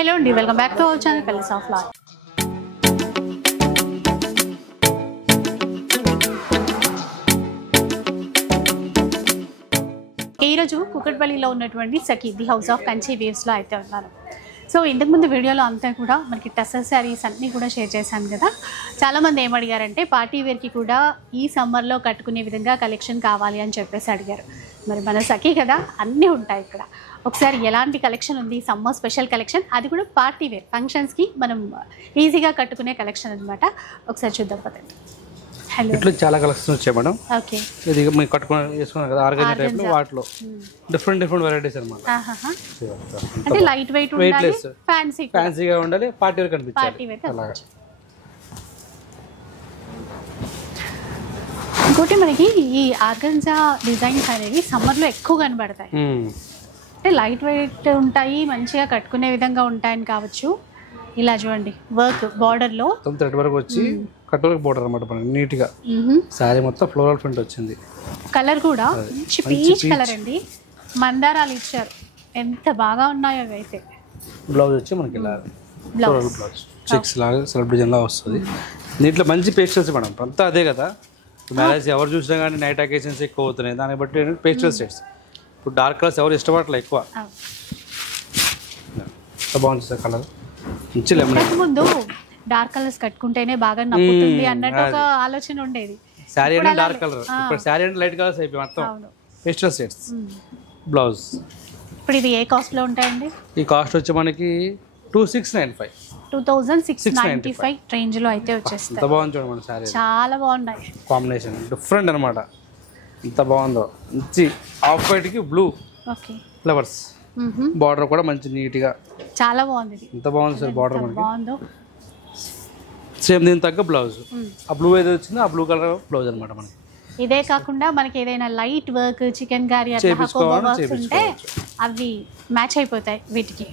Hello అండి, welcome back to our channel colours of life. ఈరోజు కుకట్పల్లిలో ఉన్నటువంటి సఖీ ది హౌస్ ఆఫ్ కంచి వేవ్స్లో అయితే ఉన్నాను. సో ఇంతకుముందు వీడియోలో అంతా కూడా మనకి టసర్ శారీస్ అన్నీ కూడా షేర్ చేశాను కదా. చాలామంది ఏమడిగారంటే పార్టీ వేర్కి కూడా ఈ సమ్మర్లో కట్టుకునే విధంగా కలెక్షన్ కావాలి అని చెప్పేసి అడిగారు. మరి మన సఖీ కదా, అన్నీ ఉంటాయి ఇక్కడ. ఒకసారి ఎలాంటి కలెక్షన్ ఉంది, సమ్మర్ స్పెషల్ కలెక్షన్, అది కూడా పార్టీ వేర్ ఫంక్షన్స్కి మనం ఈజీగా కట్టుకునే కలెక్షన్ అనమాట. ఒకసారి చూద్దాం పదండి. హలో, ఇట్లా చాలా కలెక్షన్ వచ్చాయి మేడం. ఓకే, ఇది మీరు కట్టుకుని వేసుకున్నారు కదా ఆర్గానిక్ టైప్లో, వాటిలో డిఫరెంట్ వెరైటీస్ అనమాట. అంటే లైట్ వెయిట్ ఉండాలి, ఫ్యాన్సీగా ఉండాలి, పార్టీ వేర్ కనిపించాలి. ఇంకోటి మనకి ఈ ఆర్గంజా డిజైన్స్ అనేవి సమ్మర్లో ఎక్కువ కనబడతాయి. అంటే లైట్ వెయిట్ ఉంటాయి, మంచిగా కట్టుకునే విధంగా ఉంటాయని కావచ్చు. ఇలా చూడండి, వర్క్ బార్డర్లో థ్రెడ్ వర్క్ వచ్చి కట్ వర్క్ బార్డర్ అనమాట. మనకి నీట్గా శారీ మొత్తం ఫ్లోరల్ ప్రింట్ వచ్చింది. కలర్ కూడా మంచి పీచ్ కలర్ అండి, మందారాలు ఇచ్చారు. ఎంత బాగా ఉన్నాయో అవి అయితే. బ్లౌజ్ వచ్చి మనకి ఇలా ఫ్లోరల్ బ్లౌజ్ చెక్స్ లాగా సెల్ఫ్ డిజైన్ లాగా వస్తుంది. దీంట్లో మంచి పేస్టల్స్ మేడం, అంతా అదే కదా. మ్యారేజ్ ఎవరు చూసినా కానీ నైట్ అకేషన్స్ ఎక్కువ అవుతున్నాయి, దాన్ని బట్టి పేస్టల్ సెట్స్. ఇప్పుడు డార్క్ కలర్స్ ఎవరు ఇష్టపడట్లే ఎక్కువ. బాగుంది సార్ కలర్, మంచి లెమన్. ముందు డార్క్ కలర్స్ కట్టుకుంటేనే బాగా నప్పుతుంది అన్నట్టు ఒక ఆలోచన ఉండేది. శారీ అంటే డార్క్ కలర్, ఇప్పుడు శారీ అంటే లైట్ కలర్స్ అయిపోయి మొత్తం పేస్టల్ సెట్స్. బ్లౌజ్ ఇప్పుడు ఇవి ఏ కాస్ట్ లో ఉంటాయండి? ఈ కాస్ట్ వచ్చి మనకి 2695 2695 రేంజ్ లో అయితే వచ్చేస్తాయి. ఎంత బాగుంది చూడండి మన శారీ, చాలా బాగున్నాయి. కాంబినేషన్ డిఫరెంట్ అనమాట. ఎంత బాగుందో, మంచి ఆఫ్ వైట్ కి బ్లూ ఫ్లవర్స్. బార్డర్ కూడా మంచి నీట్ గా చాలా బాగుంది. ఎంత బాగుంది సార్ బార్డర్ మనకి. బాగుందో సేమ్ దీని తగ్గ బ్లౌజ్, ఆ బ్లూ ఏదో వచ్చిందో ఆ బ్లూ కలర్ బ్లౌజ్ అనమాట మనకి. ఇదే కాకుండా మనకి ఏదైనా లైట్ వర్క్, చికెన్ కర్రీ ఉంటే అవి మ్యాచ్ అయిపోతాయి వీటికి.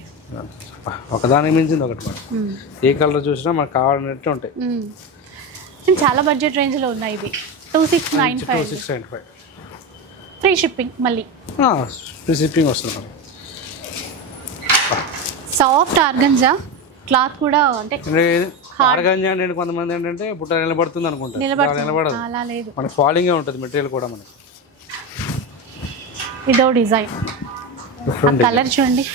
ఒకదానికి మించింది ఒకటి మేడం, ఏ కలర్ చూసినా మనకు కావాలన్నట్టు ఉంటాయి. చాలా బడ్జెట్ రేంజ్ లో ఉన్నాయి ఇవి. 2695 ఫ్రీ షిప్పింగ్. మళ్ళీ ఫ్రీ షిప్పింగ్ వస్తుంది. సాఫ్ట్ ఆర్గంజా క్లాత్ కూడా, అంటే ఆర్గంజా అంటే కొంతమంది ఏంటంటే బుట్ట నిలబడుతుంది అనుకుంటారు, నిలబడదు. మనకి ఫాలింగ్ ఉంటుంది మెటీరియల్ కూడా మనకి. ఇదో డిజైన్, కలర్ చూడండి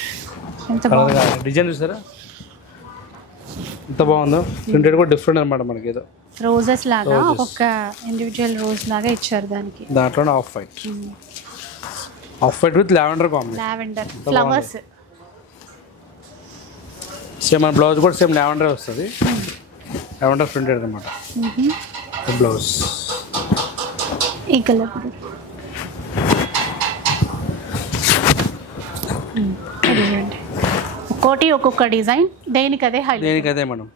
ఎంత బాగుంది. డిజైన్ చూసారా ఎంత బాగుందో. ప్రింటెడ్ కూడా డిఫరెంట్ అనమాట మనకి. ఏదో రోజెస్ లాగా ఒక్కొక్క ఇండివిజువల్ రోజ్ లాగా ఇచ్చారు దానికి. దాంట్లో off white with lavender combination, lavender flowers. Same మన బ్లౌజ్ కూడా సేమ్ లావెండర్ వస్తుంది, లావెండర్ ప్రింటెడ్ అనమాట బ్లౌజ్. ఈ కలర్ ఒక్కోటి ఒక్కొక్క డిజైన్, దేనికి అదే హైలైట్. దేనికి అదే మేడం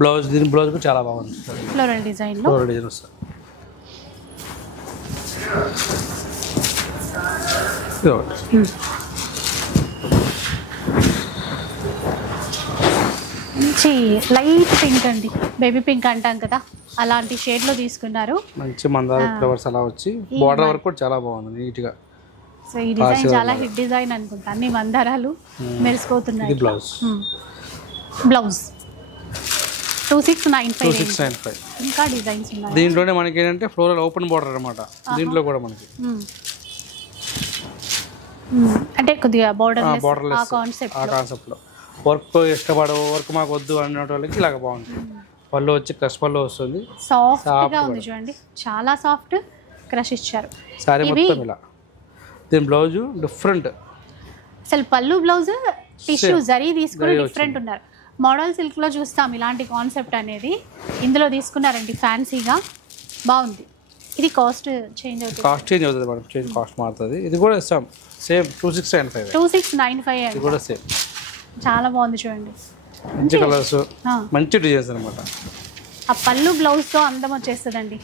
బ్లౌజ్. దీని బ్లౌజ్ కూడా చాలా బాగుంది, ఫ్లోరల్ డిజైన్ వస్తుంది. మంచి లైట్ పింక్ అండి, బేబీ పింక్ అంటాం కదా, అలాంటి షేడ్ లో తీసుకున్నారు. మంచి మందార ఫ్లవర్స్ అలా వచ్చి బార్డర్ వర్క్ కూడా చాలా బాగుంది నీట్ గా. సో ఈ డిజైన్ చాలా హిట్ డిజైన్ అనుకుంటా, అన్ని మందారాలు మెరిసిపోతున్నాయి. బ్లౌజ్ 2695 ఇంకా డిజైన్స్ ఉన్నాయి. దీంట్లోనే మనకి ఏంటంటే ఫ్లోరల్ ఓపెన్ బార్డర్ అనమాట. దీంట్లో కూడా మనకి అంటే కొద్దిగా బార్డర్ ఆ కాన్సెప్ట్ లో వర్క్ ఇష్టపడవు, వర్క్ మాకు వద్దు అన్న వాళ్ళకి ఇలాగ బాగుంటుంది. పళ్ళు వచ్చి క్రష్ పళ్ళు వస్తుంది, సాఫ్ట్ గా ఉంది చూడండి, చాలా సాఫ్ట్ క్రష్ ఇచ్చారు. సారీ మొత్తం ఇలా. దీని బ్లౌజ్ డిఫరెంట్, అసలు పళ్ళు బ్లౌజ్ టిష్యూ జరీ తీసుకుని డిఫరెంట్ ఉన్నారు. మోడల్ సిల్క్ లో చూస్తాం ఇలాంటి కాన్సెప్ట్ అనేది, ఇందులో తీసుకున్నారండి ఫ్యాన్సీగా బాగుంది. ఇది కాస్ట్ చేంజ్ అవుతుంది మేడం, కాస్ట్ మారుతుంది. ఇది కూడా సేమ్ 2695 ఇది కూడా సేమ్. చాలా బాగుంది చూడండి, మంచి కలర్స్, మంచి డిజైన్స్ అనమాట. ఆ పళ్ళు బ్లౌజ్ తో అందం వచ్చేస్తుందండి.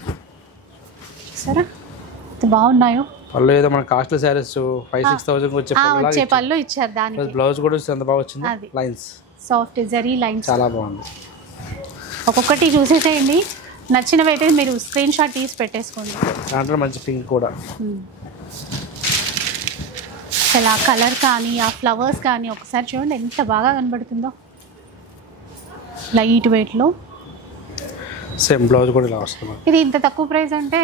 సరే బాగున్నాయో. పళ్ళు ఏదో మన కాస్ట్లీ శారీస్ 5,000-6,000 వచ్చే పళ్ళు ఇచ్చారు, దానికి బ్లౌజ్ కూడా ఎంత బాగా వచ్చింది. లైన్స్ సాఫ్ట్ జరీ లైన్స్ చాలా బాగుంది. ఒక్కొక్కటి చూసేసేయండి, నచ్చినవి అయితే మీరు స్క్రీన్ షాట్ తీసి పెట్టేసుకోండి. దాంట్లో మంచి పింక్ కూడా అసలు ఆ కలర్ కానీ ఆ ఫ్లవర్స్ కానీ ఒకసారి చూడండి ఎంత బాగా కనబడుతుందో. లైట్ వెయిట్లో సేమ్ బ్లౌజ్ కూడా ఇలా వస్తుంది. ఇది ఇంత తక్కువ ప్రైస్ అంటే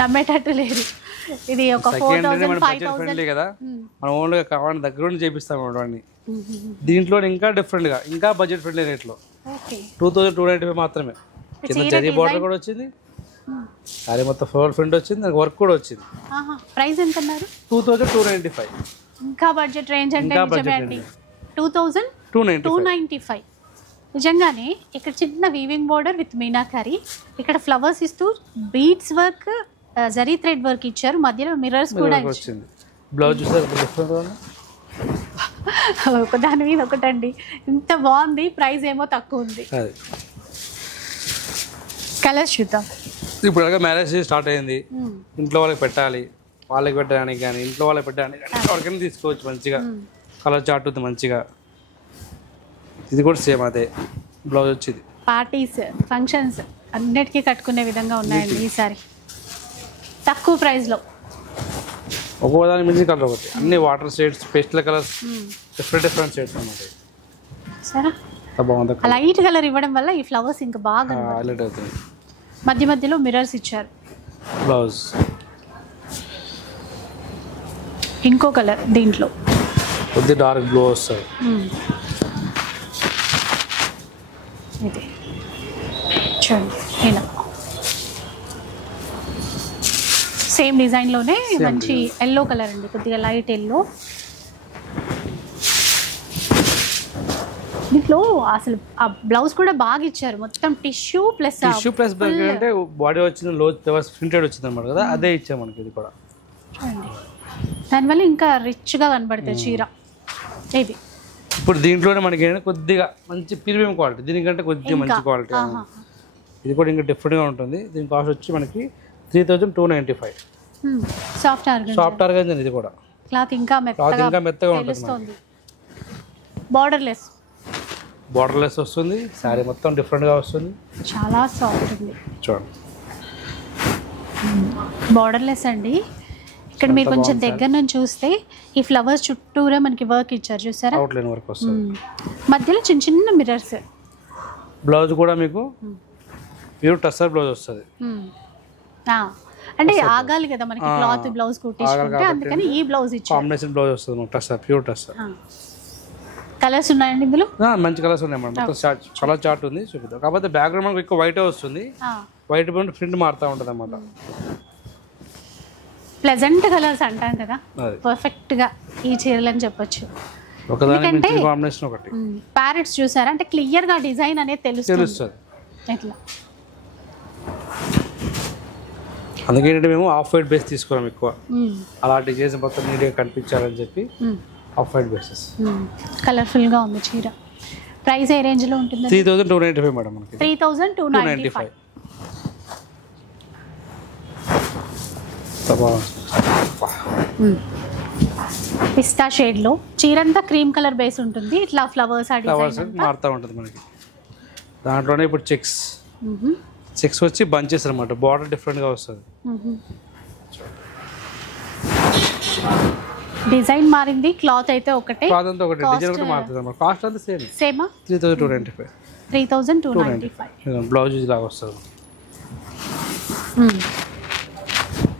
నమ్మేటట్టు లేదు. ఇది ఒక 4000 5000 కదా, మనం ఓన్గా కావాలని దగ్గర నుండి చేపిస్తాం వాడిని. దీంట్లో ఇంకా డిఫరెంట్గా ఇంకా బడ్జెట్ ఫ్రెండ్లీ రేట్లో 2295 మాత్రమే. కింద జరీ బార్డర్ కూడా వచ్చింది, సారీ మొత్తం ఫ్లోర్ ప్రింట్ వచ్చింది, దానికి వర్క్ కూడా వచ్చింది. ప్రైస్ ఎంత అన్నారు? 2295. ఇంకా బడ్జెట్ రేంజ్ అంటే నిజమే అండి. 2295 నిజంగానే. ఇక్కడ చిన్న వీవింగ్ బోర్డర్ విత్ మీనాకరీ, ఇక్కడ ఫ్లవర్స్ ఇస్తూ beads work, zari thread work ఇచ్చారు, మధ్యలో మిర్రర్స్ కూడా వచ్చింది. బ్లౌజ్ చూసారు డిఫరెంట్, ఒకదాని మీద ఒకటండి. ఇంత బాగుంది, ప్రైస్ ఏమో తక్కువ ఉంది. కలర్స్ చూద్దాం. ఇప్పుడు మ్యారేజ్ స్టార్ట్ అయింది, ఇంట్లో వాళ్ళకి పెట్టాలి, వాళ్ళకి పెట్టడానికి కానీ ఇంట్లో వాళ్ళకి పెట్టడానికి కానీ ఎవరికైనా తీసుకోవచ్చు. మంచిగా కలర్ చార్ట్ ఉంది మంచిగా. ఇది కూడా సేమ్ అదే బ్లౌజ్ వచ్చింది. పార్టీస్, ఫంక్షన్స్ అన్నిటికీ కట్టుకునే విధంగా ఉన్నాయండి ఈసారి తక్కువ ప్రైస్లో. ఒక్కొక్కదానికి మించి కలర్ ఒకటి, అన్ని water shades, pastel colours, different shades అన్నమాట. సరే బాగుంది. లైట్ కలర్ ఇవ్వడం వల్ల ఈ ఫ్లవర్స్ ఇంకా బాగా హైలైట్ అవుతుంది. మధ్య మధ్యలో మిర్రర్స్ ఇచ్చారు. బ్లౌజ్ ఇంకో కలర్, దీంట్లో కొద్ది డార్క్ బ్లూ వస్తుంది. ఇది చూడండి, ఇలా సేమ్ డిజైన్లోనే మంచి ఎల్లో కలర్ అండి, కొద్దిగా లైట్ ఎల్లో. దీంట్లో అసలు ఆ బ్లౌజ్ కూడా బాగా ఇచ్చారు, మొత్తం టిష్యూ ప్లస్ అంటే బాడీ వచ్చింది, లో ప్రింటెడ్ వచ్చింది అనమాట కదా, అదే ఇచ్చాం మనకి. ఇది కూడా చూడండి, దానివల్ల ఇంకా రిచ్గా కనబడుతుంది చీర. ఇది ఇప్పుడు దీంట్లోనే మనకి కొద్దిగా మంచి ప్రీమియం క్వాలిటీ, దీనికంటే కొద్దిగా మంచి క్వాలిటీ. ఇది కూడా ఇంకా డిఫరెంట్గా ఉంటుంది. దీని కాస్ట్ వచ్చి మనకి 3295. Soft organza. ఇది కూడా క్లాత్ ఇంకా మెత్తగా ఉంటుంది. బార్డర్లెస్ వస్తుంది, శారీ మొత్తం డిఫరెంట్గా వస్తుంది, చాలా సాఫ్ట్ ఉంది. చూడండి బార్డర్లెస్ అండి. ఇక్కడ మీరు కొంచెం దగ్గర నుంచి చూస్తే ఈ ఫ్లవర్స్ చుట్టూరా మనకి వర్క్ ఇచ్చారు, చూసారా? అవుట్లైన్ వర్క్ వస్తుంది, మధ్యలో చిన్న చిన్న మిర్రర్స్. బ్లౌజ్ కూడా మీకు ప్యూర్ టస్సర్ బ్లౌజ్ వస్తుంది. అంటే ఆగాలి కదా మనకి క్లాత్ బ్లౌజ్ కుట్టించుకుంటే, అందుకని ఈ బ్లౌజ్ ఇచ్చారు. కాంబినేషన్ బ్లౌజ్ వస్తుంది, టస్సర్, ప్యూర్ టస్సర్. కలర్స్ ఉన్నాయండి ఇందులో? మంచి కలర్స్ ఉన్నాయి మేడం. మొత్తం కలర్ చార్ట్ ఉంది, చూపిద్దాం. కాకపోతే బ్యాక్గ్రౌండ్ మనకు ఎక్కువ వైట్ వస్తుంది, వైట్ ప్రింట్ మారుతూ ఉంటుంది అన్నమాట. ప్లెజెంట్ కలర్స్ అంటాం కదా, పర్ఫెక్ట్ గా ఈ చీరలు అని చెప్పొచ్చు. ప్యారెట్స్ చూసారా, అంటే క్లియర్ గా డిజైన్ అనేది తెలుస్తుంది. ఎట్లా అందుకే మేము ఆఫ్ వైట్ బేస్ తీసుకున్నాం ఎక్కువ, అలా డిజైన్స్ మొత్తం నీట్గా కనిపించాలని చెప్పి ఆఫ్ వైట్ బేసెస్. కలర్ఫుల్ గా ఉంది చీర. ప్రైస్ ఏ రేంజ్ లో ఉంటుంది? 3295 మేడం మనకి. 3295. పిస్తా షేడ్ లో చీరంతా క్రీమ్ కలర్ బేస్ ఉంటుంది, ఇట్లా ఫ్లవర్స్ మారుతూ ఉంటుంది మనకి. దాంట్లోనే ఇప్పుడు చెక్స్ వచ్చి బంచెస్ అనమాట, బార్డర్ డిఫరెంట్ గా వస్తుంది. డిజైన్ మారింది, క్లాత్ అయితే ఒకటే, క్లాత్ అంతా ఒకటే, డిజైన్ ఒకటి మారుతుంది అన్నమాట. కాస్ట్ అంతా సేమా? 3295. 3295. బ్లౌజ్ ఇలాగా వస్తుంది.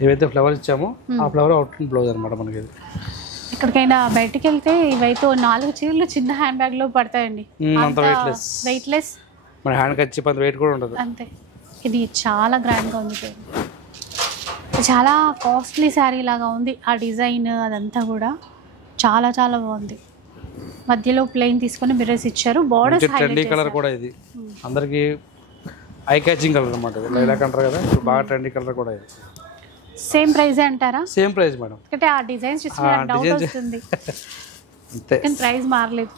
ఏవైతే ఫ్లవర్ ఇచ్చామో ఆ ఫ్లవర్ అవుట్ బ్లౌజ్ అనమాట మనకి. ఎక్కడికైనా బయటికి వెళ్తే ఇవైతే 4 చీరలు చిన్న హ్యాండ్ బ్యాగ్ లో పడతాయండి, వెయిట్లెస్. మన హ్యాండ్ వచ్చి 10 వెయిట్ కూడా ఉండదు అంతే. ఇది చాలా గ్రాండ్ గా ఉంది, చాలా కాస్ట్లీ శారీ లాగా ఉంది. ఆ డిజైన్ అదంతా కూడా చాలా చాలా బాగుంది. మధ్యలో ప్లెయిన్ తీసుకొని మిర్రర్స్ ఇచ్చారు, బోర్డర్స్ ట్రెండీ కలర్ కూడా. ఇది అందరికి ఐ క్యాచింగ్ కలర్ అన్నమాట, లైలాక్ అంటారు కదా, బాగా ట్రెండీ కలర్ కూడా. ఇది సేమ్ ప్రైస్ అంటారా? Same price madam. అంటే ఆ డిజైన్స్ చూసి డౌట్ వస్తుంది, అంతే. ప్రైస్ మారలేదు.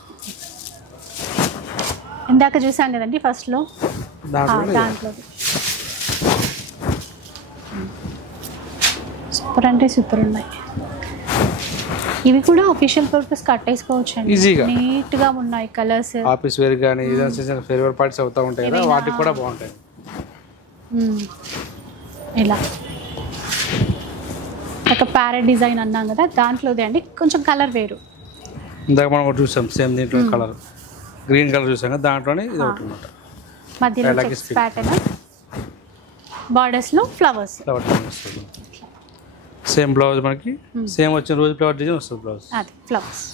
ఇందాక చూసాం కదండి ఫస్ట్ లో, దాంట్లో సూపర్ అంటే సూపర్ ఉన్నాయి. ఇవి కూడా అఫీషియల్ పర్పస్ కట్టేసుకోవచ్చు అండి, ఈజీగా నీట్ గా ఉన్నాయి కలర్స్. ఆఫీస్ వేర్ గానీ ఫేర్వెల్ పార్టీస్ అవుతా ఉంటాయి కదా, వాటికి కూడా బాగుంటాయి. ఇలా ఒక ప్యారెట్ డిజైన్ అన్నాం కదా, దాంట్లోదే అండి, కొంచెం కలర్ వేరు. ఇందాక మనం ఒకటి చూసాం సేమ్ దీంట్లో కలర్ గ్రీన్ కలర్ చూసాం కదా, దాంట్లోనే ఇది ఒకటి అనమాట. మధ్యలో చెక్స్ ప్యాటర్న్, బార్డర్స్లో ఫ్లవర్స్. సేమ్ బ్లౌజ్ మనకి సేమ్ వచ్చిన రోజు ఫ్లవర్ డిజైన్ వస్తుంది బ్లౌజ్. అది ఫ్లవర్స్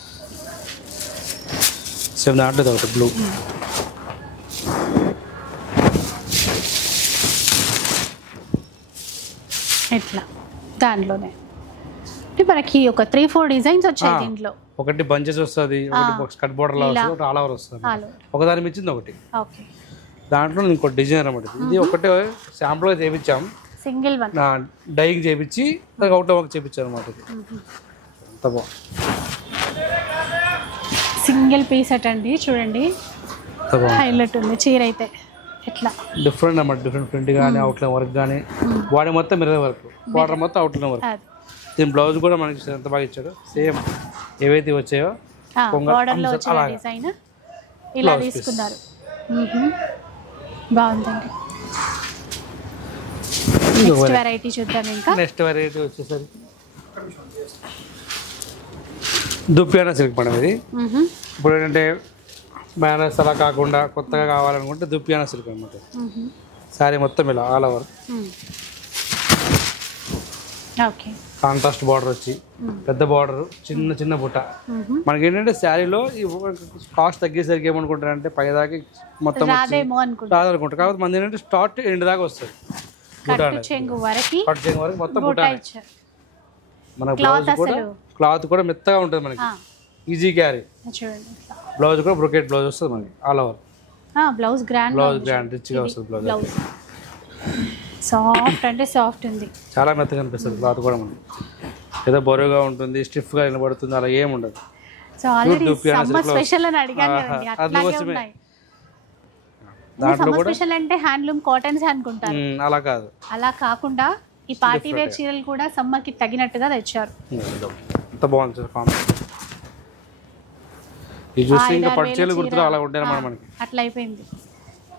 సేమ్ దాంట్లో ఒకటి బ్లూ. ఇట్లా దాంట్లోనే మనకి ఒక 3-4 డిజైన్స్ వచ్చాయి దీంట్లో. ఒకటి బంచెస్ వస్తుంది, ఒకటి కట్ బోర్డర్ లా వస్తుంది, ఒకటి ఆల్ ఓవర్ వస్తుంది. ఒకదాని మించింది ఒకటి. ఓకే, దాంట్లో ఇంకో డిజైన్ అనమాట. ఇది ఒకటే శాంపుల్ గా చేయించాం, సింగిల్ వన్ డైయింగ్ చేయించి అవుట్ వర్క్ చేయించాం అనమాట. ఇది అంత బాగుంది, సింగిల్ పీస్ సెట్ అండి. చూడండి హైలైట్ ఉంది చీర అయితే. ఎట్లా డిఫరెంట్ అన్నమాట, డిఫరెంట్ ప్రింట్ కానీ అవుట్లైన్ వర్క్ కానీ, బాడీ మొత్తం మిర్రర్ వర్క్, బార్డర్ మొత్తం అవుట్లైన్ వర్క్. దీని బ్లౌజ్ కూడా మనకి ఎంత బాగా ఇచ్చాడు, సేమ్ ఏవైతే వచ్చాయో బార్డర్లో వచ్చిన డిజైన్ ఇలా తీసుకున్నారు. బాగుందండి. నెక్స్ట్ వెరైటీ చూద్దాం. ఇంకా నెక్స్ట్ వెరైటీ వచ్చేసరికి దుప్పియానా సిల్క్ మేడం. ఇది ఇప్పుడు ఏంటంటే బ్యానర్స్ అలా కాకుండా కొత్తగా కావాలనుకుంటే దుప్పియానా సిల్క్ అనమాట. శారీ మొత్తం ఇలా ఆల్ ఓవర్ కాంట్రాస్ట్ బార్డర్ వచ్చి పెద్ద బార్డర్, చిన్న చిన్న బుట్ట. మనకి ఏంటంటే శారీలో కాస్ట్ తగ్గేసరికి ఏమనుకుంటారంటే పైదాకి మొత్తం రాదనుకుంటారు. కాబట్టి మన ఏంటంటే స్టార్ట్ ఎండ్ దాకా వస్తుంది. కట్టు చెంగు వరకు మొత్తం బుట్ట. మన క్లాత్ కూడా మెత్తగా ఉంటుంది మనకి, ఈజీ క్యారీ. బ్లౌజ్ కూడా బ్రొకెట్ బ్లౌజ్ వస్తుంది మనకి ఆల్ ఓవర్. బ్లౌజ్ గ్రాండ్ రిచ్గా వస్తుంది బ్లౌజ్. సాఫ్ట్ అంటే సాఫ్ట్ ఉంది, చాలా మెత్తగా అనిపిస్తుంది. క్లాత్ కూడా మనకి ఏదో బరువుగా ఉంటుంది, స్టిఫ్గా నిలబడుతుంది, అలా ఏమి ఉండదు. దాంట్లో కూడా స్పెషల్ అంటే హ్యాండ్లూమ్ కాటన్స్ అనుకుంటారు, అలా కాదు. అలా కాకుండా ఈ పార్టీ వేర్ చీరలు కూడా సమ్మర్ కి తగినట్టుగా తెచ్చారు. ఎంత బాగుంది కాంబినేషన్. ఇది చూస్తే ఇంకా పట్టు చీరలు గుర్తులు అలా ఉంటాయి అన్నమాట మనకి. అట్లా అయిపోయింది.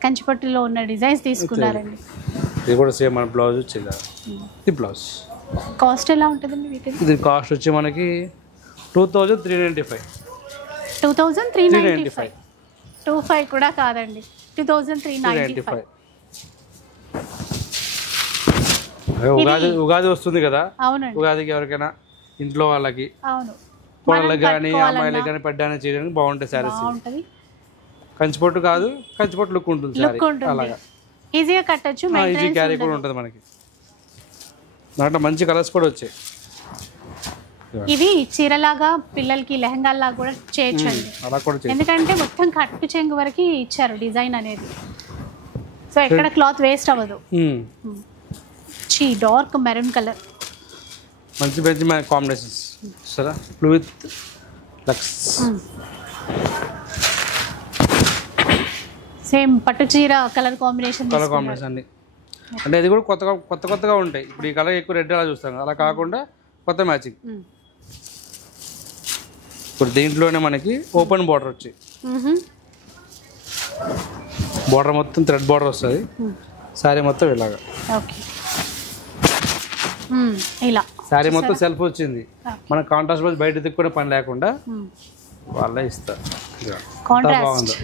కంచిపట్టులో ఉన్న డిజైన్స్ తీసుకున్నారండి. ఇది కూడా సేమ్ మన బ్లౌజ్ వచ్చింది. ఇది బ్లౌజ్ కాస్ట్ ఎలా ఉంటుందండి వీటిది? ఇది కాస్ట్ వచ్చి మనకి 2395. 2395. 25 కూడా కాదండి, 2395. ఉగాది వస్తుంది కదా, అవునండి. ఉగాదికి ఎవరికైనా ఇంట్లో వాళ్ళకి, అవును, కోళ్ళకి కానీ అమ్మాయిలకి కానీ పెట్టడానికి చేయడానికి బాగుంటాయి శారీస్. కంచిపట్టు కాదు, కంచిపట్టు లుక్ ఉంటుంది శారీ. అలాగా ఈజీగా కట్టచ్చు, ఈజీ క్యారీ కూడా ఉంటుంది మనకి. దాంట్లో మంచి కలర్స్ కూడా వచ్చాయి. ఇది చీరలాగా పిల్లలకి లెహంగాలాగా కూడా చేయొచ్చు అండి, అలా కూడా ఎందుకంటే మొత్తం కట్టు చెంగు వరకు ఇచ్చారు డిజైన్ అనేది. సో ఎక్కడ క్లాత్ వేస్ట్ అవ్వదు. డార్క్ మెరూన్ కలర్, మంచి మంచి కాంబినేషన్స్ సరే. బ్లూ విత్ లక్స్, సేమ్ పట్టు చీర కలర్ కాంబినేషన్ అన్ని. అంటే ఇది కూడా కొత్తగా ఉంటాయి. ఇప్పుడు ఈ కలర్ ఎక్కువ రెడ్ అలా చూస్తాం, అలా కాకుండా కొత్త మ్యాచింగ్. ఇప్పుడు దీంట్లోనే మనకి ఓపెన్ బార్డర్ వచ్చి, బార్డర్ మొత్తం థ్రెడ్ బార్డర్ వస్తుంది. శారీ మొత్తం ఇలాగా, ఇలా శారీ మొత్తం సెల్ఫ్ వచ్చింది. మన కాంట్రాస్ట్ బ్లౌజ్ బయట తిక్కునే పని లేకుండా వాళ్ళే ఇస్తారు. బాగుంది.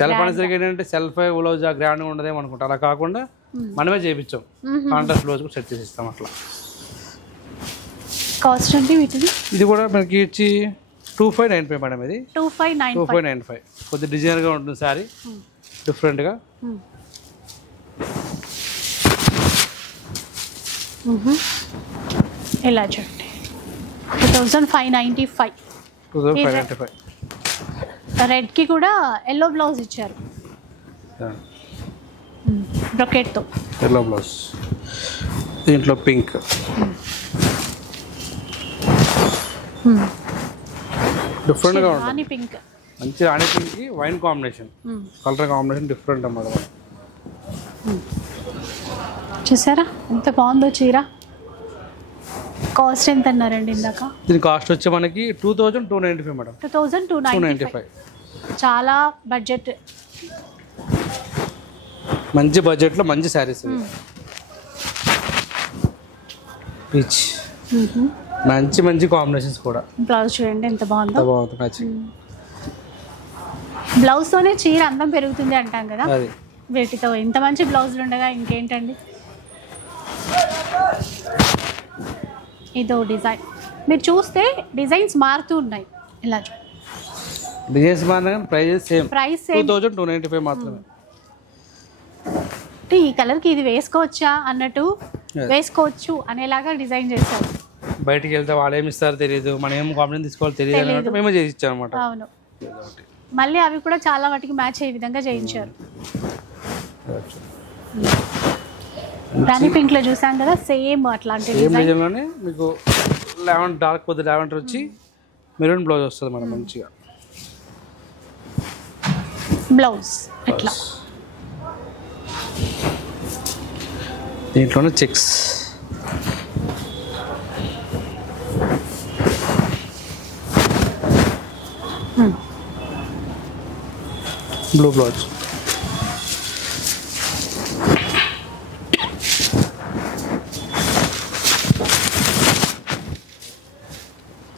సెల్ఫ్ అనేసరికి ఏంటంటే సెల్ఫ్ బ్లౌజ్ గ్రాండ్గా ఉండదేమో అనుకుంటా, అలా కాకుండా మనమే చేయించాం. కాంట్రాస్ట్ బ్లౌజ్ కూడా సెట్ చేసి ఇస్తాం అట్లా. కాస్ట్ అంటే వీటిది ఇది కూడా మనకి ఇచ్చి 2595 మేడం. ఇది 2595. కొద్ది డిజైన్గా ఉంటుంది శారీ, డిఫరెంట్గా. ఇలా చూడండి, 2595. రెడ్ కి కూడా ఎల్లో బ్లౌజ్ ఇచ్చారు, బ్రొకెట్ తో ఎల్లో బ్లౌజ్. దీంట్లో పింక్, డిఫరెంట్ గా ఉంటుంది. పింక్, మంచి రాణి పింక్ కి wine combination, colour combination different అన్నమాట. చూసారా ఎంత బాగుందో చీర. కాస్ట్ ఎంత అన్నారండి ఇందాక? దీని కాస్ట్ వచ్చి మనకి 2295 మేడం. 2295. చాలా బడ్జెట్, మంచి బడ్జెట్లో మంచి శారీస్. పీచ్ మంచి మంచి కాంబినేషన్స్ కూడా. బ్లౌజ్ చూడండి ఎంత బాగుందో. బాగుంది మ్యాచింగ్. బ్లౌజ్తోనే చీర అందం పెరుగుతుంది అంటాం కదా, అది వీటితో ఇంత మంచి బ్లౌజులు ఉండగా ఇంకేంటండి. ఇదో డిజైన్ మీరు చూస్తే డిజైన్స్ మారుతూ ఉన్నాయి. ఇలా డిజైన్స్ మారిన ప్రైస్ సేమ్. ప్రైస్ సేమ్ 2295 మాత్రమే. ఈ కలర్కి ఇది వేసుకోవచ్చా అన్నట్టు వేసుకోవచ్చు అనేలాగా డిజైన్ చేశారు. బయటికి వెళ్తే వాళ్ళు ఏమి ఇస్తారో తెలియదు, మనం ఏం కాంబినేషన్ తీసుకోవాలో తెలియదు అన్నట్టు మేమే చేసి ఇచ్చాం అనమాట. అవును, మళ్ళీ అవి కూడా చాలా వాటికి మ్యాచ్ అయ్యే విధంగా చేయించారు. రాణి పింక్ లో చూసాం కదా, సేమ్ అట్లాంటి డిజైన్ లోనే మీకు డార్క్ కొద్ది లావెండర్ వచ్చి మెరూన్ బ్లౌజ్ వస్తుంది మనం మంచిగా. బ్లౌజ్ ఇట్లా దీంట్లోనే చెక్స్. Blue blouse.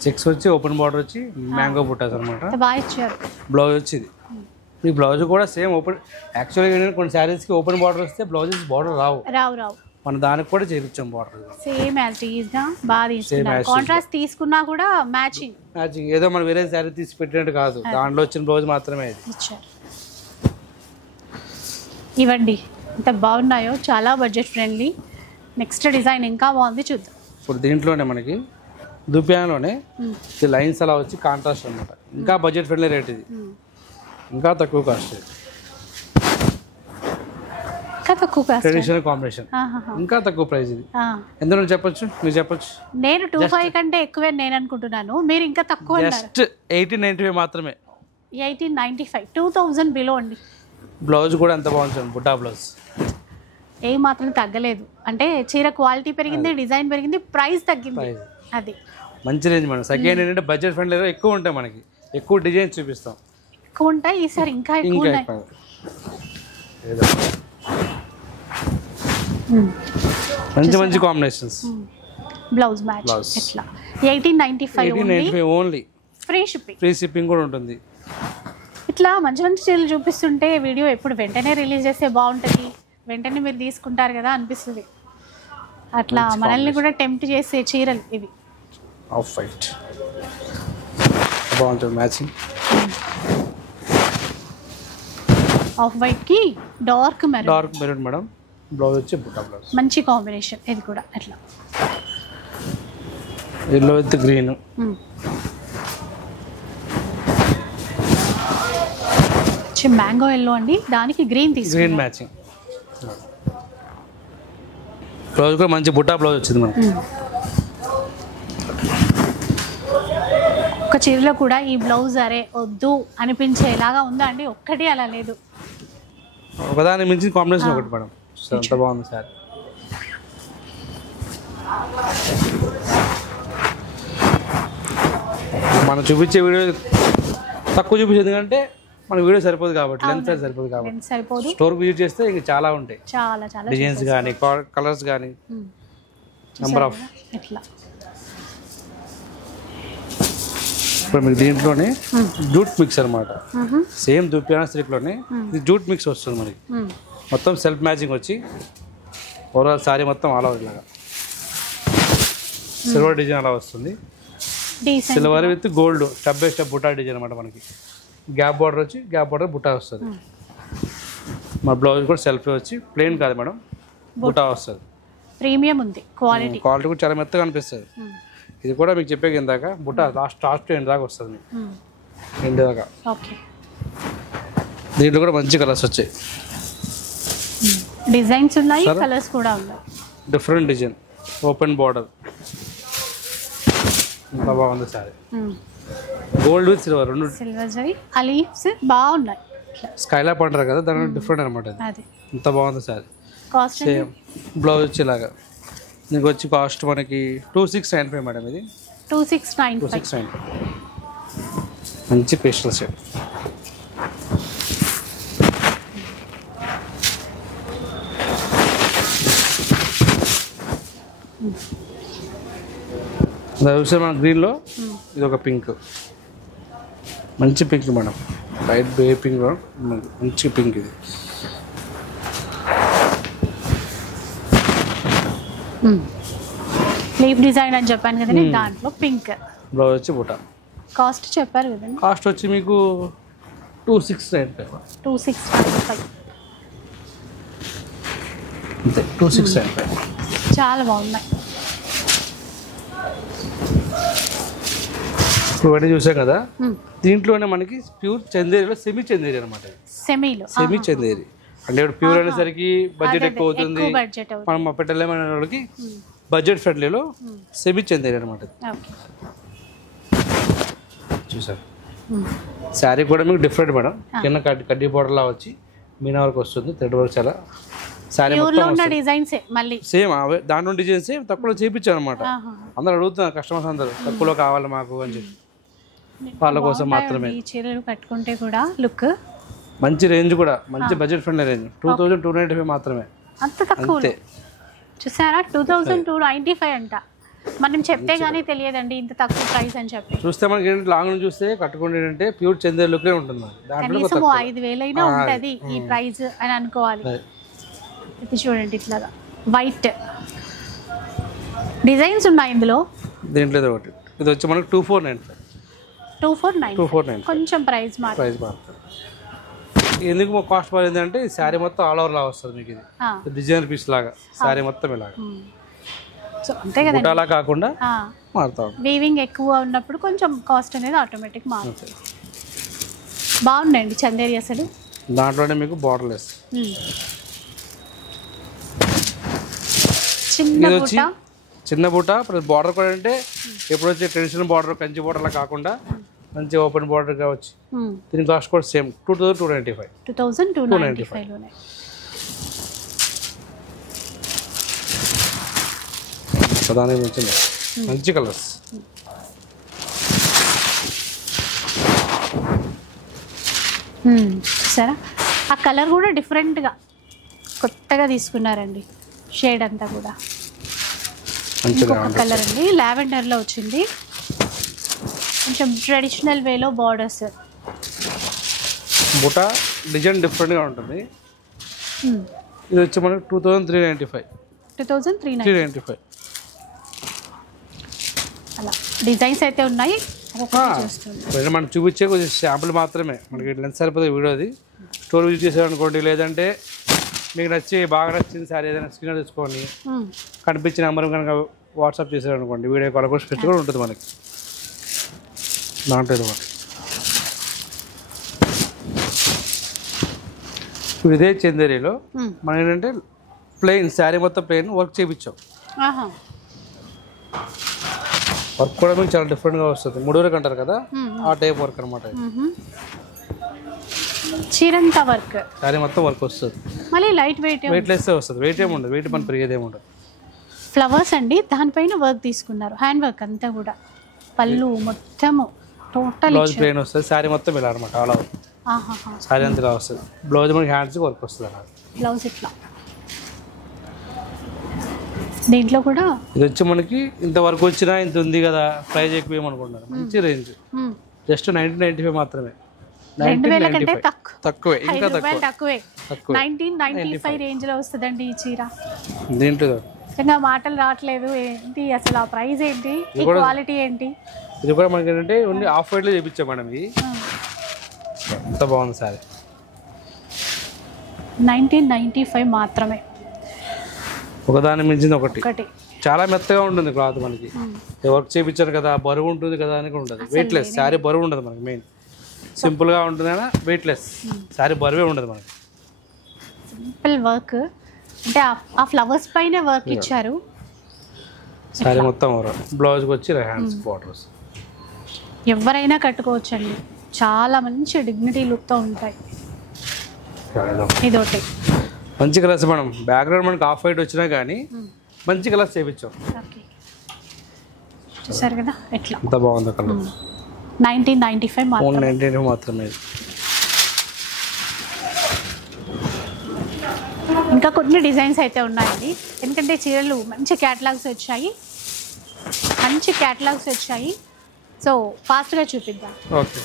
చెక్స్ వచ్చి ఓపెన్ బార్డర్ వచ్చి మ్యాంగో బుట్టాస్ అనమాట. బాగా ఇచ్చారు. బ్లౌజ్ వచ్చింది. ఈ బ్లౌజ్ కూడా సేమ్ ఓపెన్. యాక్చువల్గా ఏంటంటే కొన్ని శారీస్కి ఓపెన్ బార్డర్ వస్తే బ్లౌజెస్ బార్డర్ రావు. మన దానికి కూడా చేయించాం border. Same as it is గా బాగా తీసుకున్నారు. కాంట్రాస్ట్ తీసుకున్నా కూడా మ్యాచింగ్. ఏదో మనం వేరే శారీ తీసి పెట్టినట్టు కాదు, దాంట్లో వచ్చిన బ్లౌజ్ మాత్రమే ఇది ఇచ్చారు. ఇవ్వండి ఎంత బాగున్నాయో, చాలా బడ్జెట్ ఫ్రెండ్లీ. నెక్స్ట్ డిజైన్ ఇంకా బాగుంది, చూద్దాం. ఇప్పుడు దీంట్లోనే మనకి దుపియాలోనే లైన్స్ అలా వచ్చి కాంట్రాస్ట్ అనమాట. ఇంకా బడ్జెట్ ఫ్రెండ్లీ రేట్ ఇది, ఇంకా తక్కువ కాస్ట్. ట్రెడిషనల్ కాంబినేషన్, ఇంకా తక్కువ ప్రైస్ ఇది. ఎందుకు చెప్పొచ్చు, మీరు చెప్పొచ్చు. నేను 25 కంటే ఎక్కువే నేను అనుకుంటున్నాను, మీరు ఇంకా తక్కువ. జస్ట్ 1895 మాత్రమే. 1895, 2000 బిలో అండి. బ్లౌజ్ కూడా ఎంత బాగుంటుంది, బుట్టా బ్లౌజ్. ఏ మాత్రం తగ్గలేదు, అంటే చీర క్వాలిటీ పెరిగింది, డిజైన్ పెరిగింది, ప్రైస్ తగ్గింది. అది మంచి రేంజ్ మేడం. సెకండ్ ఏంటంటే బడ్జెట్ ఫ్రెండ్లీ ఎక్కువ ఉంటాయి, మనకి ఎక్కువ డిజైన్స్ చూపిస్తాం. ఎక్కువ ఉంటాయి, ఈసారి ఇంకా ఎక్కువ ఉన్నాయి. మంచి మంచి కాంబినేషన్స్. బ్లౌజ్ మ్యాచ్ ఎట్లా 1895 ఓన్లీ. ఫ్రీ షిప్పింగ్ కూడా ఉంటుంది. ఇట్లా మంచి మంచి చీరలు చూపిస్తుంటే వీడియో ఎప్పుడు వెంటనే రిలీజ్ చేస్తే బాగుంటుంది, వెంటనే మీరు తీసుకుంటారు కదా అనిపిస్తుంది. అట్లా మనల్ని కూడా టెంప్ట్ చేసే చీరలు ఇవి. ఆఫ్ వైట్ బాగుంటుంది మ్యాచింగ్. ఆఫ్ వైట్ కి డార్క్ మెరూన్ మేడం. బ్లౌజ్ వచ్చి బుట్టా బ్లౌజ్. మంచి కాంబినేషన్ ఇది కూడా. అట్లా yellow with green. Mango yellow అండి, దానికి గ్రీన్ గ్రీన్ మ్యాచింగ్. బ్లౌజ్ కూడా మంచి బుట్టా బ్లౌజ్ వచ్చింది మనం. ఒక చీరలో కూడా ఈ బ్లౌజ్ అరే వద్దు అనిపించేలాగా ఉందా అండి? ఒక్కటి అలా లేదు, ఒకదాని మించి కాంబినేషన్ ఒకటి మేడం. ఎంత బాగుంది సార్. మనం చూపించే వీడియో తక్కువ చూపించేది, ఎందుకంటే మన వీడియో సరిపోదు కాబట్టి, లెంత్ సరిపోదు కాబట్టి. స్టోర్ విజిట్ చేస్తే ఇంకా చాలా ఉంటాయి, చాలా చాలా డిజైన్స్ కానీ కలర్స్ కానీ నెంబర్ ఆఫ్. ఇప్పుడు మీకు దీంట్లోనే జూట్ మిక్స్ అనమాట. సేమ్ దుప్పియానా సిల్క్లోనే ఇది జూట్ మిక్స్ వస్తుంది మనకి. మొత్తం సెల్ఫ్ మ్యాచింగ్ వచ్చి ఓవరాల్ సారీ మొత్తం ఆల్ ఓవర్ లాగా సిల్వర్ డిజైన్ అలా వస్తుంది. Silver with gold step by step బుట్టా డిజైన్ అనమాట. మనకి గ్యాప్ బార్డర్ వచ్చి గ్యాప్ బార్డర్ బుట్టా వస్తుంది. మా బ్లౌజ్ కూడా సెల్ఫ్ వచ్చి ప్లెయిన్ కాదు మేడం, బుట్టా వస్తుంది. ప్రీమియం ఉంది, క్వాలిటీ కూడా చాలా మెత్తగా అనిపిస్తుంది. ఇది కూడా మీకు చెప్పే ఇందాక బుట్టా లాస్ట్ ఎండ్ దాకా వస్తుంది, ఎండ్ దాకా. దీంట్లో కూడా మంచి కలర్స్ వచ్చాయి, డిజైన్స్ ఉన్నాయి, కలర్స్ కూడా ఉన్నాయి. డిఫరెంట్ డిజైన్, ఓపెన్ బార్డర్, ఎంత బాగుంది సారీ. గోల్డ్ విత్ సిల్వర్, రెండు సిల్వర్ జరీ లీవ్స్ బాగున్నాయి. స్కైలాప్ అంటారు కదా, దాని డిఫరెంట్ అనమాట. అది ఎంత బాగుంది సారీ. కాస్ట్ సేమ్ బ్లౌజ్ వచ్చేలాగా దీనికి వచ్చి కాస్ట్ మనకి 2695 మేడం. ఇది 2695. మంచి పేస్టల్ షేడ్. చూస్తే మన గ్రీన్లో ఇది ఒక పింక్, మంచి పింక్ మేడం, లైట్ బే పింక్, మంచి పింక్ ఇది. లీఫ్ డిజైన్ అని చెప్పాను కదండి, దాంట్లో పింక్. బ్లౌజ్ వచ్చి బుట్ట. కాస్ట్ చెప్పారు కదండి. కాస్ట్ వచ్చి మీకు 2695. 2695 అంతే, 2695. చాలా బాగున్నాయి. ఇప్పుడు ఇవన్నీ చూసాం కదా, దీంట్లోనే మనకి ప్యూర్ చందేరిలో సెమీ చందేరి అనమాట. సెమీ చందేరి అంటే ఇప్పుడు ప్యూర్ అనేసరికి బడ్జెట్ ఎక్కువ అవుతుంది, మనం పెట్టలేమనే వాళ్ళకి బడ్జెట్ ఫ్రెండ్లీలో సెమీ చందేరి అనమాట. చూసారు శారీ కూడా మీకు డిఫరెంట్ మేడం, కింద కడ్డీ బోర్డర్ లా వచ్చి మీనా వరకు వస్తుంది, థ్రెడ్ వర్క్ చాలా. శారీ సేమ్ అవే దాంట్లో డిజైన్స్ తక్కువలో చేయించాను అనమాట. అందరూ అడుగుతున్నారు కస్టమర్స్, అందరూ తక్కువలో కావాలి మాకు అని చెప్పి, వాళ్ళ కోసం మాత్రమే. చీరలు కట్టుకుంటే కూడా లుక్ మంచి రేంజ్, కూడా మంచి బడ్జెట్ ఫ్రెండ్లీ రేంజ్, 2295 మాత్రమే. అంత తక్కువ చూసారా, 2295 అంట. మనం చెప్తే గానీ తెలియదండి ఇంత తక్కువ ప్రైస్ అని చెప్పి. చూస్తే మనకి లాంగ్ నుంచి చూస్తే కట్టుకుంటే అంటే ప్యూర్ చందేరి లుక్లే ఉంటుంది. కనీసం 5000 అయినా ఉంటది ఈ ప్రైస్ అని అనుకోవాలి. ఇది చూడండి, ఇట్లాగా వైట్ డిజైన్స్ ఉన్నాయి ఇందులో. దీంట్లో ఒకటి ఇది వచ్చి మనకి 2495. 2495 కొంచెం ప్రైస్ మారుతుంది. ఎందుకు కాస్ట్ పడింది అంటే శారీ మొత్తం ఆల్ ఓవర్ లా వస్తుంది మీకు. ఇది డిజైనర్ పీస్ లాగా శారీ మొత్తం ఇలాగా, అంతే కదా, అలా కాకుండా మారుతా ఉంటుంది. వీవింగ్ ఎక్కువ ఉన్నప్పుడు కొంచెం కాస్ట్ అనేది ఆటోమేటిక్ మారుతుంది. బాగుందండి చందేరి అసలు. దాంట్లోనే మీకు బార్డర్ లెస్ చిన్న బూట ప్లస్ బార్డర్ కూడా అంటే ఎప్పుడు వచ్చే ట్రెడిషనల్ బార్డర్ కంచి బార్డర్ లా కాకుండా మంచి ఓపెన్ బార్డర్ కావచ్చు. దీని కాస్ట్ కూడా సేమ్ 2295. 2295 దానికి మంచిది, మంచి కలర్స్. సరే, ఆ కలర్ కూడా డిఫరెంట్గా కొత్తగా తీసుకున్నారండి. షేడ్ అంతా కూడా ఇంకొక కలర్ అండి, లావెండర్లో వచ్చింది. కొంచెం ట్రెడిషనల్ వేలో బార్డర్స్, బుటా డిజైన్ డిఫరెంట్గా ఉంటుంది. ఇది వచ్చి మనకి 2395. 2395 అలా డిజైన్స్ అయితే ఉన్నాయి. మనం చూపించే కొంచెం శాంపుల్ మాత్రమే, మనకి లెన్స్ సరిపోతుంది వీడియోది. స్టోర్ విజిట్ చేసారనుకోండి, లేదంటే మీకు నచ్చి బాగా నచ్చింది సారీ ఏదైనా స్క్రీన్ తెచ్చుకొని కనిపించిన నెంబర్ కనుక వాట్సాప్ చేసారనుకోండి, వీడియో కాల్ కూడా స్పెషల్ కూడా ఉంటుంది మనకి. దాంట్లో ఒకటి ఇప్పుడు ఇదే చందేరిలో మనం ఏంటంటే ప్లెయిన్ శారీ మొత్తం ప్లెయిన్ వర్క్ చేయించాం. వర్క్ కూడా మీకు చాలా డిఫరెంట్గా వస్తుంది, ముడూరకు అంటారు కదా ఆ టైప్ వర్క్ అనమాట. చీరంతా వర్క్, శారీ మొత్తం వర్క్ వస్తుంది. మళ్ళీ లైట్ వెయిట్లెస్ వస్తుంది, వెయిట్ ఏమి ఉండదు, వెయిట్ మన పెరిగేది ఏమి ఉండదు. ఫ్లవర్స్ అండి, దానిపైన వర్క్ తీసుకున్నారు, హ్యాండ్ వర్క్ అంతా కూడా. పళ్ళు మొత్తము టోటల్ బ్లౌజ్ ప్లెయిన్ వస్తుంది, శారీ మొత్తం ఇలా అనమాట ఆల్ ఓవర్. శారీ అంతా ఇలా వస్తుంది, బ్లౌజ్ మనకి హ్యాండ్స్ వర్క్ వస్తుంది అన్నమాట. బ్లౌజ్ ఇట్లా దీంట్లో కూడా ఇది వచ్చి మనకి ఇంత వరకు వచ్చినా ఇంత ఉంది కదా, ప్రైస్ ఎక్కువ ఏమనుకుంటున్నారు. మంచి రేంజ్, జస్ట్ 1995 మాత్రమే. 2000 కంటే తక్కువే, ఇంకా తక్కువే. 1995 రేంజ్ లో వస్తుందండి ఈ చీర. దీంట్లో నిజంగా మాటలు రావట్లేదు. ఏంటి అసలు ఆ ప్రైస్ ఏంటి, ఈ క్వాలిటీ ఏంటి. ఇది కూడా మనకి ఏంటంటే ఓన్లీ ఆఫ్ వైట్ లో చేయించాం మేడం. ఇది ఎంత బాగుంది సారీ. 1995 మాత్రమే. ఒకదాని మించింది ఒకటి, చాలా మెత్తగా ఉంటుంది క్లాత్. మనకి వర్క్ చేయించారు కదా, బరువు ఉంటుంది కదా అని ఉంటుంది. వెయిట్లెస్ శారీ, బరువు ఉండదు మనకి. మెయిన్ సింపుల్గా ఉంటుంది కదా, వెయిట్లెస్ శారీ, బరువే ఉండదు మనకి. సింపుల్ వర్క్ అంటే ఆ ఫ్లవర్స్ పైన వర్క్ ఇచ్చారు. శారీ మొత్తం బ్లౌజ్కి వచ్చి హ్యాండ్స్ బార్డర్స్. ఎవరైనా కట్టుకోవచ్చండి, చాలా మంచి డిగ్నిటీ లుక్తో ఉంటాయి. ఇదొకటి మంచి కలర్స్ మేడం. బ్యాక్గ్రౌండ్ మనకి ఆఫ్ వైట్ వచ్చినా కానీ మంచి కలర్స్ చేయించాం. చూసారు కదా ఎట్లా ఎంత బాగుంది కలర్. 1995 మాత్రమే. ఇంకా కొన్ని డిజైన్స్ అయితే ఉన్నాయండి, ఎందుకంటే చీరలు మంచి క్యాటలాగ్స్ వచ్చాయి. మంచి క్యాటలాగ్స్ వచ్చాయి. సో ఫాస్ట్గా చూపిద్దాం. ఓకే,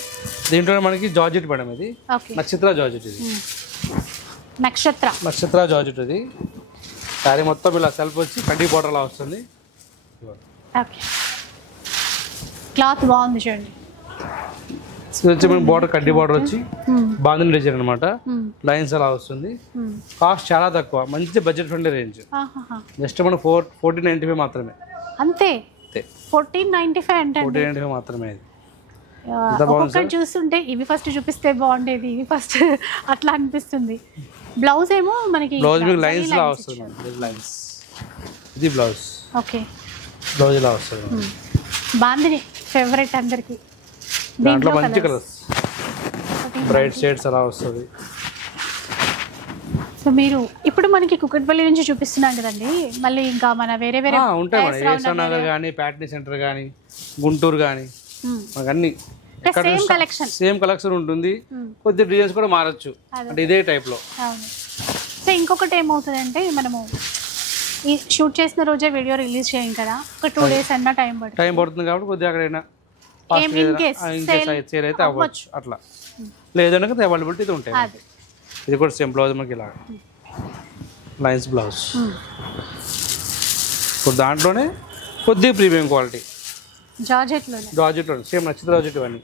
దీంట్లో మనకి జార్జెట్ మేడం, ఇది ఓకే, నక్షత్ర జార్జెట్, ఇది నక్షత్ర జార్జెట్. ఇది శారీ మొత్తం ఇలా సెల్ఫ్ వచ్చి కడ్డీ బార్డర్ లా వస్తుంది. ఓకే, క్లాత్ బాగుంది చూడండి. ఇది వచ్చి మనకి బార్డర్ కడ్డీ బార్డర్ వచ్చి బాందిని డిజైన్ అనమాట. లైన్స్ అలా వస్తుంది. కాస్ట్ చాలా తక్కువ, మంచి బడ్జెట్ ఫ్రెండ్లీ రేంజ్. జస్ట్ మన 1495 మాత్రమే. అంతే 1495 అంటే 1495 మాత్రమే. ఇది ఒక్కొక్కటి చూస్తుంటే ఇవి ఫస్ట్ చూపిస్తే బాగుండేది, ఇవి ఫస్ట్ అట్లా అనిపిస్తుంది. బ్లౌజ్ ఏమో మనకి బ్లౌజ్ మీకు లైన్స్ లా వస్తుంది. లైన్స్, ఇది బ్లౌజ్. ఓకే, బ్లౌజ్ ఇలా వస్తుంది. బాందిని ఫేవరెట్ అందరికి. దాంట్లో మంచి కలర్స్, బ్రైట్ షేడ్స్ అలా వస్తుంది. సో మీరు ఇప్పుడు మనకి కుకట్పల్లి నుంచి చూపిస్తున్నాం కదండి, మళ్ళీ ఇంకా మన వేరే వేరే ఉంటాయి మన ఏసా నగర్ కానీ, ప్యాట్నీ సెంటర్ కానీ, గుంటూరు కానీ, మనకు అన్ని సేమ్ కలెక్షన్ ఉంటుంది. కొద్ది డిజైన్స్ కూడా మారచ్చు, అంటే ఇదే టైప్ లో. సో ఇంకొకటి ఏమవుతుందంటే, మనము ఈ షూట్ చేసిన రోజే వీడియో రిలీజ్ చేయం కదా, ఒక 2 days అన్నా టైం పడుతుంది కాబట్టి కొద్దిగా అక్కడైనా సేల్ అయితే అవ్వచ్చు. అట్లా లేదంటే అవైలబిలిటీ ఇది ఉంటాయి. ఇది కూడా సేమ్ బ్లౌజ్ మనకి ఇలా లైన్స్ బ్లౌజ్. ఇప్పుడు దాంట్లోనే కొద్దిగా ప్రీమియం క్వాలిటీ జార్జెట్లో సేమ్ నక్షత్ర జార్జెట్ ఇవన్నీ.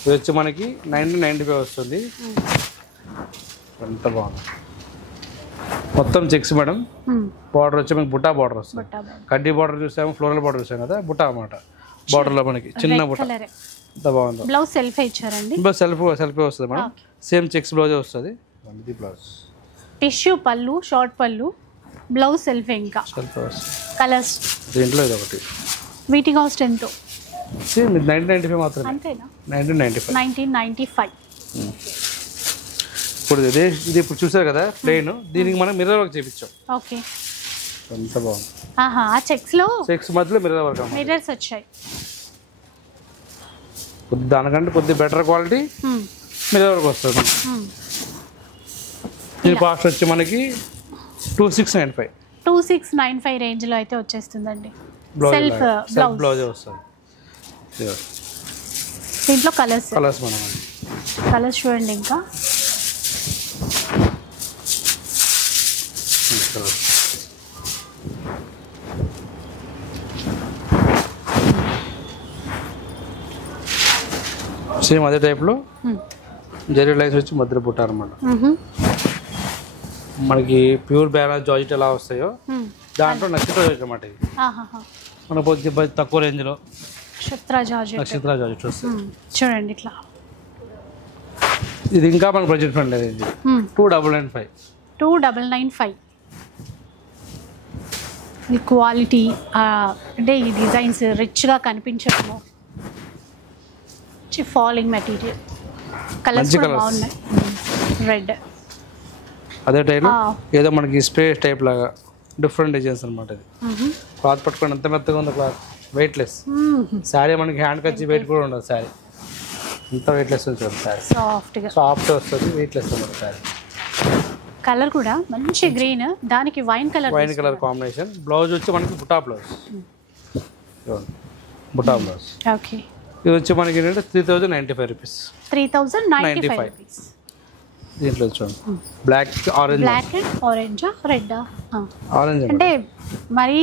ఇది వచ్చి మనకి 1995 వస్తుంది. ఎంత బాగుంది, మొత్తం చెక్స్ మేడం. బార్డర్ వచ్చి మనకి బుట్టా బార్డర్ వస్తుంది. కడ్డీ బార్డర్ చూసాము, ఫ్లోరల్ బార్డర్ చూసాం కదా, బుట్టా అన్నమాట. బార్డర్ లో మనకి చిన్న బుట్ట, ఎంత బాగుంది. బ్లౌజ్ సెల్ఫ్ ఇచ్చారండి, సెల్ఫ్ వస్తుంది మేడం. సేమ్ చెక్స్ బ్లౌజ్ వస్తుంది. ఇది బ్లౌజ్ టిష్యూ పళ్ళు, షార్ట్ పళ్ళు, బ్లౌజ్ సెల్ఫ్. ఇంకా కలర్స్ దీంట్లో ఇది ఒకటి. వీటి కాస్ట్ ఎంతో? సేమ్ 1995 మాత్రమే. అంతేనా? 1995. ఇప్పుడు ఇది ఇప్పుడు చూసారు కదా ప్లెయిన్, దీనికి మనం మిర్రర్ వర్క్ చేయించాం. ఓకే, ఎంత బాగుంది. ఆ చెక్స్ మధ్యలో మిర్రర్ వర్క్, మిర్రర్స్ వచ్చాయి. దానికంటే కొద్దిగా బెటర్ క్వాలిటీ మిర్రర్ వర్క్ వస్తుంది. దీని కాస్ట్ వచ్చి మనకి 2695. 2695 రేంజ్ లో అయితే వచ్చేస్తుందండి. సెల్ఫ్ బ్లౌజ్ వస్తుంది. దీంట్లో కలర్స్ మనం కలర్స్ చూడండి. ఇంకా సేమ్ అదే టైప్లో జరీ లైన్స్ వచ్చి మధ్యలో పుట్టారు అన్నమాట. మనకి ప్యూర్ బ్యాలెన్స్ జార్జెట్ ఎలా వస్తాయో దాంట్లో నక్షత్ర జార్జెట్ అన్నమాట. ఇది మనకు తక్కువ రేంజ్లో నక్షత్ర జార్జెట్ వస్తుంది. చూడండి ఇట్లా. ఇది ఇంకా మనకు బడ్జెట్ ఫ్రెండ్లీ రేంజ్. 2995. 2995. ఈ క్వాలిటీ అంటే ఈ డిజైన్స్ రిచ్గా కనిపించడము, ఫాలింగ్ మెటీరియల్, కలర్స్ కూడా బాగున్నాయి. రెడ్ అదే టైప్ ఏదో మనకి స్ప్రే టైప్ లాగా డిఫరెంట్ డిజైన్స్ అనమాట. ఇది క్లాత్ పట్టుకొని ఎంత మెత్తగా ఉందో, క్లాత్ వెయిట్లెస్. శారీ మనకి హ్యాండ్ కచ్చి వెయిట్ కూడా ఉండదు. శారీ ఎంత వెయిట్లెస్ ఉంటుంది. శారీ సాఫ్ట్ వస్తుంది, వెయిట్లెస్ ఉంటుంది శారీ. కలర్ కూడా మంచి గ్రీన్, దానికి వైన్ కలర్ కాంబినేషన్. బ్లౌజ్ వచ్చి మనకి బుటా బ్లౌజ్. ఓకే, ఇది వచ్చి మనకి ఏంటంటే 3095 రూపీస్. 3095 రూపీస్. దీంట్లో చూడండి black and orange, red. Orange అంటే మరీ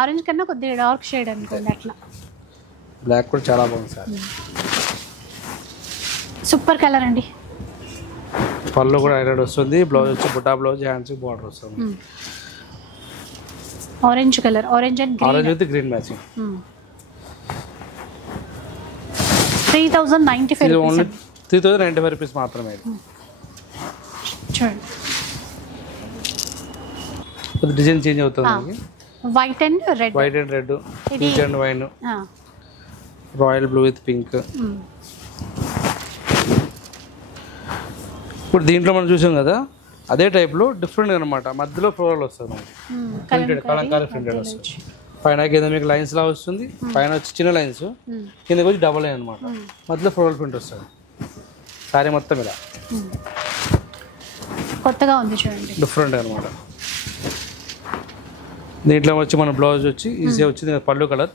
ఆరెంజ్ కన్నా కొద్దిగా డార్క్ షేడ్ అనుకోండి అట్లా. బ్లాక్ కూడా చాలా బాగుంది సార్. సూపర్ కలర్ అండి. పళ్ళు కూడా హైలైట్ వస్తుంది. బ్లౌజ్ వచ్చి బుటా బ్లౌజ్, హ్యాండ్స్ బార్డర్ వస్తుంది. Orange colour, orange with green matching. 3095 only 3095 rupees మాత్రమే. చూడండి డిజైన్ చేంజ్ అవుతుంది. White and red, pink and wine, royal blue with pink. ఇప్పుడు దీంట్లో మనం చూసాం కదా అదే టైప్లో డిఫరెంట్ అనమాట. మధ్యలో ఫ్లోరల్ వస్తుంది మనకి, ప్రింటెడ్ కలంకారీ ప్రింటెడ్ వస్తుంది. పైన కింద మీకు లైన్స్ లా వస్తుంది. పైన వచ్చి చిన్న లైన్స్, కిందకి వచ్చి డబల్ లైన్ అనమాట. మధ్యలో ఫ్లోరల్ ప్రింట్ వస్తుంది. సారీ మొత్తం ఇలా కొత్తగా ఉంది చూడండి, డిఫరెంట్ అనమాట. దీంట్లో వచ్చి మన బ్లౌజ్ వచ్చి ఈజీ వచ్చింది పళ్ళు కలర్,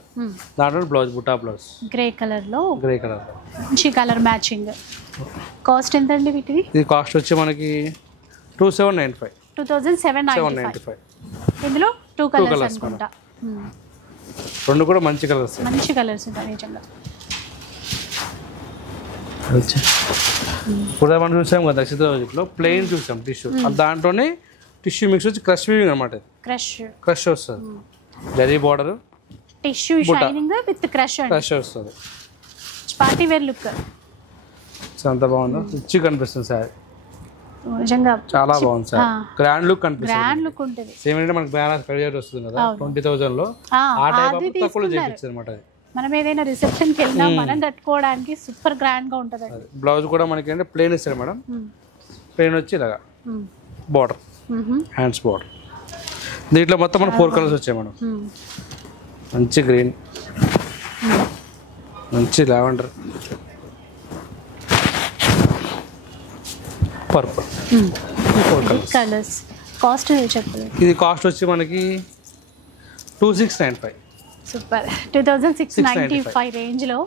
దాంట్లో బ్లౌజ్ బుటా బ్లౌజ్ గ్రే కలర్లో, గ్రే కలర్ మంచి కలర్ మ్యాచింగ్. కాస్ట్ ఎంత అండి వీటిది? ఇది కాస్ట్ వచ్చి మనకి 2795. 2795. ఇందులో 2 కలర్స్ అనుకుంటా. రెండు కూడా మంచి కలర్స్, మంచి కలర్స్ ఉంటాయి నిజంగా. ఇప్పుడు మనం చూసాం కదా దక్షిణ ప్లెయిన్ చూసాం టిష్యూ, దాంట్లోనే టిష్యూ మిక్స్ వచ్చి క్రష్ వీవింగ్ అనమాట. క్రష్ వస్తుంది, zari border, tissue shining with crush వస్తుంది. పార్టీ వేర్ లుక్ అంత బాగుందో, రిచ్ కనిపిస్తుంది సారీ, నిజంగా చాలా బాగుంది సార్. గ్రాండ్ లుక్ కనిపిస్తుంది, గ్రాండ్ లుక్ ఉంటుంది. సేమ్ అంటే మనకి బ్యాలెన్స్ కడిగేట్ వస్తుంది కదా 20,000 లో, ఆ టైప్ తక్కువలో చేయించారు అనమాట. అది మనం ఏదైనా రిసెప్షన్కి వెళ్ళినా మనం కట్టుకోవడానికి సూపర్ గ్రాండ్ గా ఉంటుంది. బ్లౌజ్ కూడా మనకి అంటే ప్లెయిన్ ఇస్తారు మేడం, ప్లెయిన్ వచ్చి ఇలాగా బార్డర్, హ్యాండ్స్ బార్డర్. దీంట్లో మొత్తం మన 4 కలర్స్ వచ్చాయి మేడం. మంచి గ్రీన్, మంచి లావెండర్, పర్పుల్, 4 కలర్స్. కాస్ట్ చెప్పలేదు. ఇది కాస్ట్ వచ్చి మనకి 2695. సూపర్. 2695 రేంజ్లో,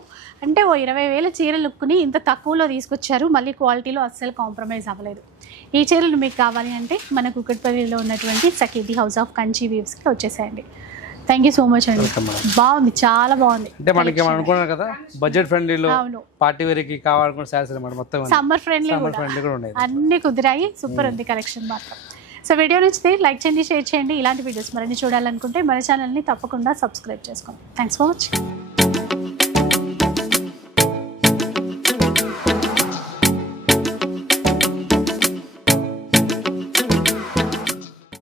అంటే ఓ 20,000 చీర లుక్ని ఇంత తక్కువలో తీసుకొచ్చారు. మళ్ళీ క్వాలిటీలో అస్సలు కాంప్రమైజ్ అవ్వలేదు. ఈ చీరలు మీకు కావాలి అంటే మన కుకట్పల్లిలో ఉన్నటువంటి సఖీ హౌస్ ఆఫ్ కంచి వీవ్స్కి వచ్చేసేయండి. థ్యాంక్ యూ సో మచ్ అండి. బాగుంది, చాలా బాగుంది. అంటే మనకి మనం అనుకున్నాం కదా బడ్జెట్ ఫ్రెండ్లీలో పార్టీ వేర్కి కావాలనుకున్న శారీస్ అన్నమాట, మొత్తం సమ్మర్ ఫ్రెండ్లీ కూడా ఉన్నాయి, అన్ని కుదిరాయి. సూపర్ ఉంది కలెక్షన్ మాత్రం. సో వీడియో నచ్చితే లైక్ చేయండి, షేర్ చేయండి. ఇలాంటి వీడియోస్ మరిన్ని చూడాలనుకుంటే మన ఛానల్ని తప్పకుండా సబ్స్క్రైబ్ చేసుకోండి. Thanks for watching.